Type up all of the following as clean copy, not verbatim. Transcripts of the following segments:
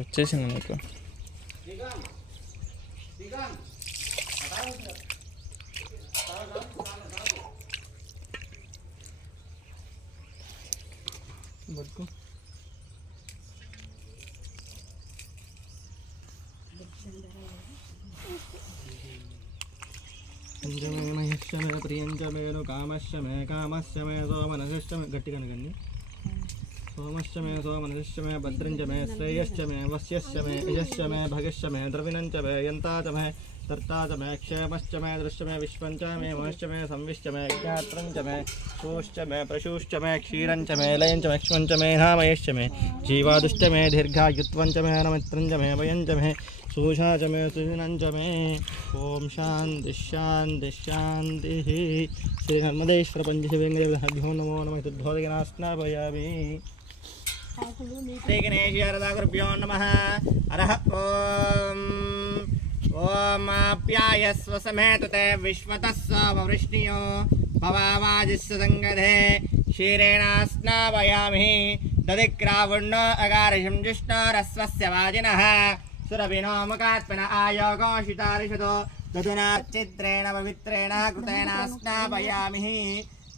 వచ్చేసింది నీకు. ప్రియంచమేను కామశ్చమే కామశ్చమే సోమనశ్చమే గట్టిగా కన్ని సోమశ్చమే సోమనశ్చమే భద్రంచమే శ్రేయశ్చమే వశ్యశ్చమే యశశ్చమే భగశ్చమే ద్రవిణంచమే యంతాచమే తర్తాచమే క్షేమశ్చమే దృశ్చమే విశ్వంచమే మహశ్చమే సంవిశ్చమే జ్ఞాత్రంచమే శోశ్చమే ప్రశూశ్చమే క్షీరంచమే లయంచమే క్ష్మంచమే నామయశ్చమే జీవాదుష్టమే దీర్ఘాయుత్వంచమే నమిత్రంచమే భయంచమే सूषाचमे सुषिनंचमे ओम शांति शांति शांति श्री नर्मदेश्वर पंचशिवेंद्रभ्यो नमो नमः तद्भोदगनास्नापयामि श्री गणेशगुरुभ्यो नमः अरह ओम ओम आप्यायस्व समेतते विश्वतस्सवृष्णियो भवावाजिस्य संगधे क्षीरेणास्नापयामि दधिक्रावुण्णो अगारिषं जुष्णोरस्वस्य वाजिनः सुरभिनो मुखात्मन आयोगोषितारिषतो दधुनाचित्रेण पवित्रेण कृतेन स्नापयामि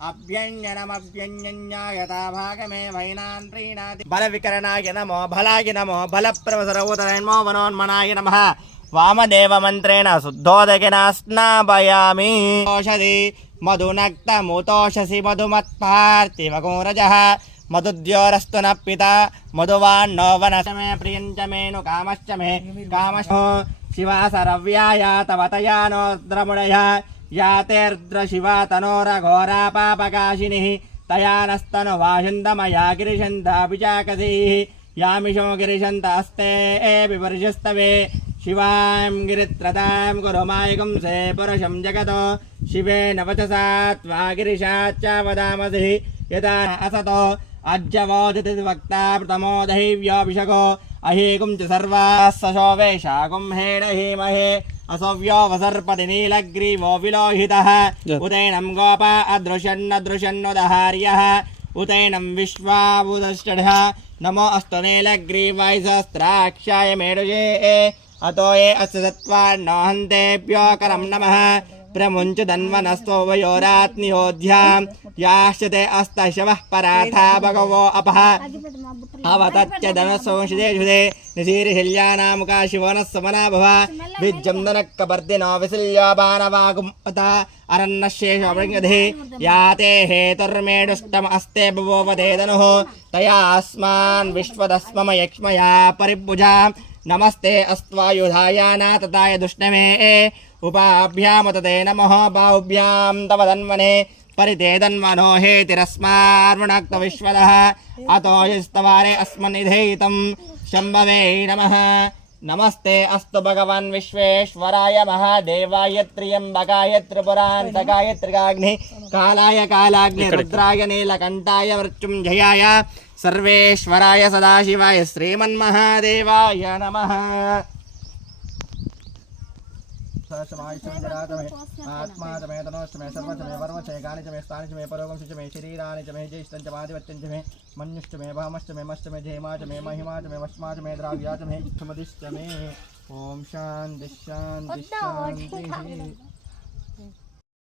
अभ्यञ्जनमभ्यञ्जन्या यथा भागमे वैनान् प्रीणाति बलविकरणाय नमो बलाय नमो बलप्रवसरोदरन्मो मनोन्मनाय नमः वामदेवमन्त्रेण शुद्धोदकेन स्नापयामि औषधि मधुनक्तमुतोषसि मधुमत्पार्थिवगोरजः मधुद्योरस्तु न पिता मधुवान्नो वनश्च मे प्रियञ्च मे नु कामश्च मे कामशो शिवासरव्याय तव तया नो द्रमुणय यातेर्द्रशिवा तनोरघोरा पापकाशिनिः तया नस्तनु वाषन्दमया गिरिशन्ताभिचाकसीः यामिषो गिरिशन्त अस्ते विवर्षस्तवे शिवां गिरित्रतां कुरुमायिकुं से पुरुषं जगतो शिवेन वचसा त्वा गिरिशाच्च वदामसि यदा असतो अज्जवोदिति वक्ता प्रथमो दैव्योऽभिषको अहीकुं च सर्वास्सशोवेशाकुं हेडहीमहे असव्यो वसर्पति नीलग्रीवो विलोहितः उदैनं गोपा अदृशन्नदृशन्नुदहार्यः उदैनं विश्वावुदष्टः नमो अस्तु नीलग्रीवाय सहस्राक्षाय मेडुजे अतो ये अस्य सत्त्वान्नो हन्तेभ्यो करं नमः प्रमुञ्च धन्वनस्तो वयोरात्नियोध्यां याश्चते अस्तशवः पराथा भगवो अपः अवतच्च धनसंशिदेषुदे निशीर्हिल्यानामुका शिवनः समना भव विज्जम्दनक्कपर्दिनो विशिल्योपानवागुमता अरन्नशेषवृङ्गधे याते हेतुर्मेडुष्टम अस्ते बभोवते धनुः तया अस्मान् विश्वदस्मम यक्ष्मया परिभुजा नमस्ते अस्त्वायुधाय नातताय दुष्णमे उपाभ्यामुतते नमः बाहुभ्यां तव धन्वने परिते धन्वनो हेतिरस्मार्वणक्तविश्वदः अतो यस्तवारे अस्मन्निधेयितं शम्भवे नमः नमस्ते अस्तु भगवान् विश्वेश्वराय महादेवाय त्र्यम्बकाय त्रिपुरान्तकाय त्रिकाग्नि कालाय कालाग्नि रुद्राय नीलकण्ठाय मृत्युञ्जयाय सर्वेश्वराय सदाशिवाय श्रीमन्महादेवाय नमः आत्मा च मे तनोश्च मे सर्वच मे वर्मच मे गानि च मे स्थानि च मे परोगं च मे शरीरानि च मे ज्येष्ठं च मादिवत्यं च मे मन्युश्च मे भामश्च मे मश्च मे धेमा च मे महिमा च मे वश्मा च मे द्राव्या च मे इच्छमदिश्च मे ओम शान्ति शान्ति शान्तिः।